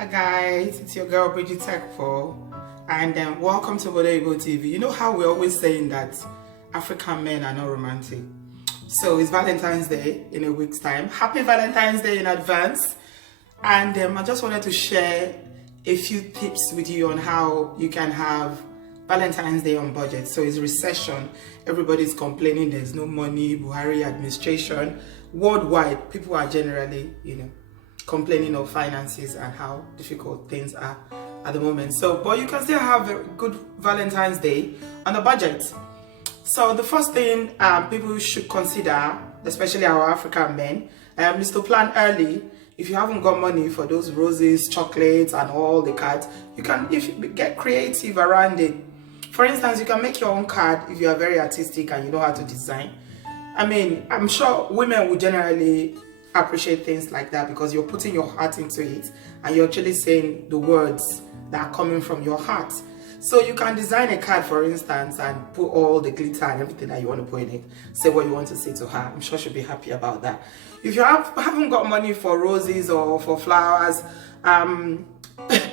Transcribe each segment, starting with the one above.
Hi guys, it's your girl Bridget Tech4 and welcome to Bodaibo TV. You know how we're always saying that African men are not romantic. So it's Valentine's Day in a week's time. Happy Valentine's Day in advance. And I just wanted to share a few tips with you on how you can have Valentine's Day on budget. So it's recession, everybody's complaining there's no money, Buhari administration. Worldwide, people are generally, complaining of finances and how difficult things are at the moment. But you can still have a good Valentine's Day on a budget. So the first thing people should consider, especially our African men, is to plan early. If you haven't got money for those roses, chocolates, and all the cards, you can get creative around it. For instance, you can make your own card if you are very artistic and you know how to design. I mean, I'm sure women would generally appreciate things like that because you're putting your heart into it and you're actually saying the words that are coming from your heart. So you can design a card, for instance, and put all the glitter and everything that you want to put in it. Say what you want to say to her. I'm sure she'll be happy about that. If you haven't got money for roses or for flowers,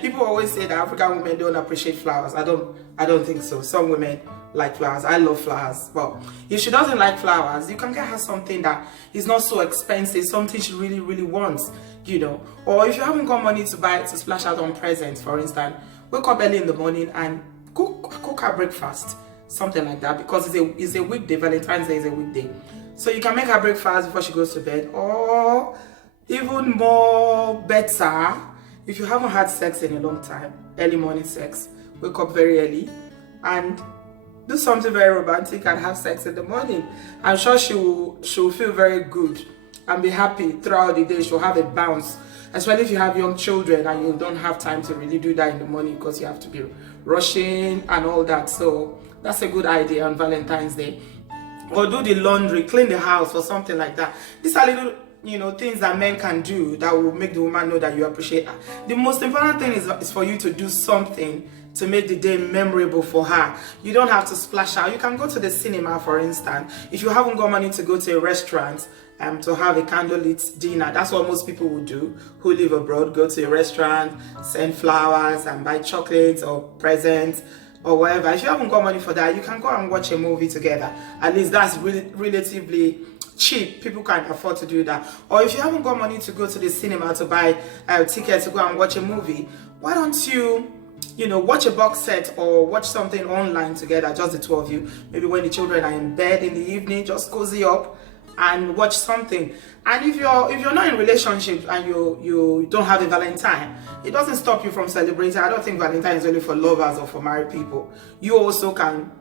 people always say that African women don't appreciate flowers. I don't think so. Some women like flowers. I love flowers. But if she doesn't like flowers, you can get her something that is not so expensive, something she really, really wants, Or if you haven't got money to splash out on presents, for instance, wake up early in the morning and cook her breakfast, something like that, because it's a weekday. Valentine's Day is a weekday. So you can make her breakfast before she goes to bed, or even more better, if you haven't had sex in a long time, early morning sex, wake up very early and do something very romantic and have sex in the morning. I'm sure she'll feel very good and be happy throughout the day. She'll have a bounce, especially if you have young children and you don't have time to really do that in the morning because you have to be rushing and all that. So that's a good idea on Valentine's Day. Or do the laundry, clean the house or something like that. These are little things that men can do that will make the woman know that you appreciate her. The most important thing is for you to do something to make the day memorable for her. You don't have to splash out. You can go to the cinema, for instance. If you haven't got money to go to a restaurant to have a candlelit dinner, that's what most people would do who live abroad. Go to a restaurant, send flowers and buy chocolates or presents or whatever. If you haven't got money for that, you can go and watch a movie together. At least that's relatively cheap. People can afford to do that. Or if you haven't got money to go to the cinema to buy a ticket to go and watch a movie, why don't you watch a box set or watch something online together, just the two of you. Maybe when the children are in bed in the evening, just cozy up and watch something. And if you're not in relationships and you don't have a Valentine, it doesn't stop you from celebrating. I don't think Valentine is only for lovers or for married people. You also can,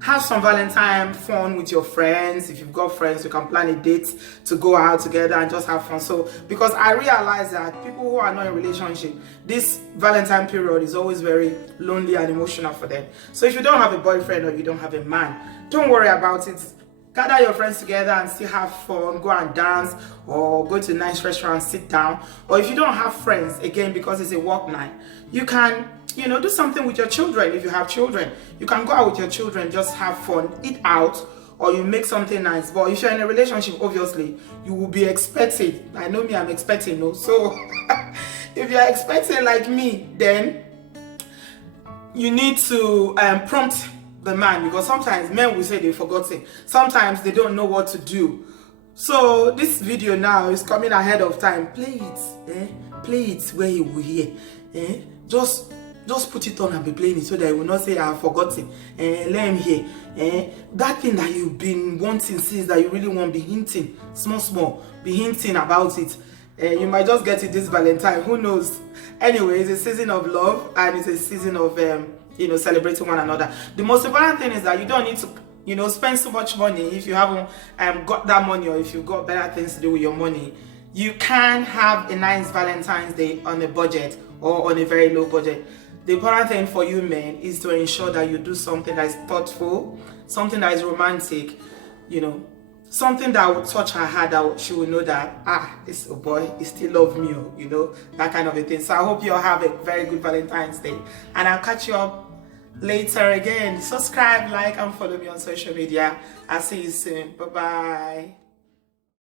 have some Valentine fun with your friends. If you've got friends, you can plan a date to go out together and just have fun. So, because I realize that people who are not in relationship, this Valentine period is always very lonely and emotional for them. So if you don't have a boyfriend or you don't have a man, don't worry about it. Gather your friends together and still have fun, go and dance or go to a nice restaurant, sit down. Or if you don't have friends, again, because it's a work night, you can, do something with your children. If you have children, you can go out with your children, just have fun, eat out, or you make something nice. But if you're in a relationship, obviously, you will be expecting. I know me, I'm expecting, no? So if you're expecting like me, then you need to prompt the man, because sometimes men will say they've forgotten. Sometimes they don't know what to do. So this video now is coming ahead of time. Play it where he will hear. Just put it on and be playing it so that he will not say I've forgotten. Let him hear. That thing that you've been wanting since, that you really want, be hinting small, be hinting about it. You might just get it this Valentine, who knows. Anyway, it's a season of love and it's a season of celebrating one another. The most important thing is that you don't need to spend so much money if you haven't got that money, or if you've got better things to do with your money. You can have a nice Valentine's Day on a budget or on a very low budget. The important thing for you men is to ensure that you do something that is thoughtful, something that is romantic, something that will touch her heart, that she will know that this boy, he still loves me, that kind of a thing. So I hope you all have a very good Valentine's Day, and I'll catch you up later again. Subscribe, like, and follow me on social media. I'll see you soon. Bye bye.